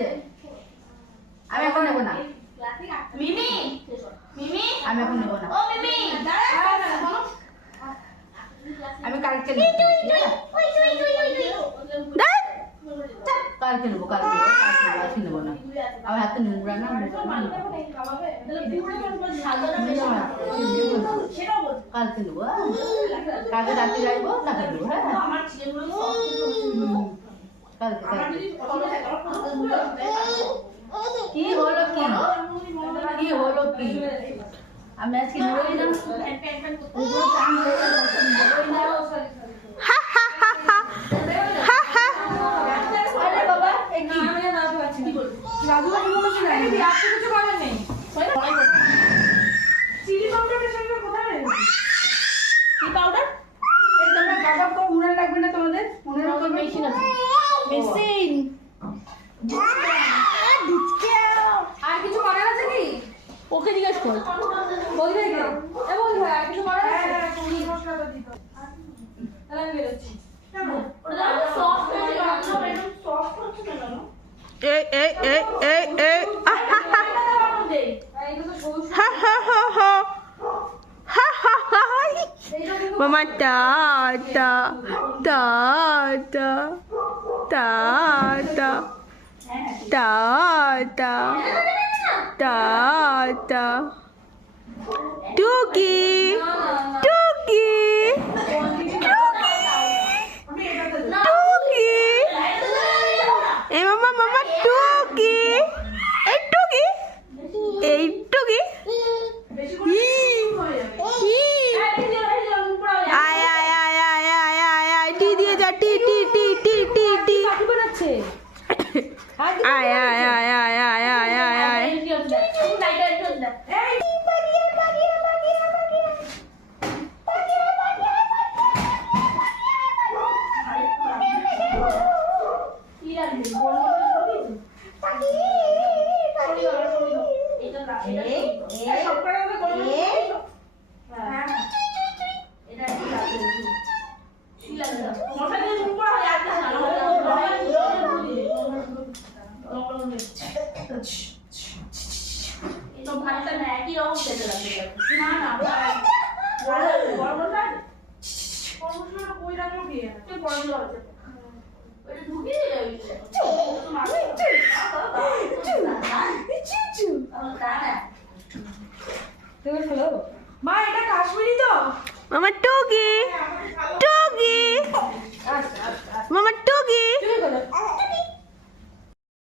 হয়েছে? আমি এখন নেবো না। মিমি মিমি আমি এখন নেবো না। ও মিমি আমি কালকে নেবো। কালকে নেবো, কালকে নেবো না। আমার হাতে নোংরা না, কালকে নেবো। কালকে রাতে যাইবো, তাকে নেবো। হ্যাঁ কালকে কি হলো কি হলো কি? আমি আজকে নেবই না। ওকে জিজ্ঞেস কর বল ভাই এ বল ভাই আর কিছু করার আছে তাহলে আমি বেরোচ্ছি ওটা সফট হয়ে যাচ্ছে একদম সফট হচ্ছে কেন এই এই এই এই এই হা হা হা হা হা হা হা মামা টা টা টা টা টা টা টা টা টা টা টুকি টুকি টুকি এই মামা মামা টুকি এই টুকি এই টুকি আয় আয় আয় আয় আয় আয় আয় টি দিয়ে যা টি টি টি টি টি টি আয় আয় আয় আয় আয় আয় আয় আয় তো ভাতটা না একই রকম খেতে লাগবে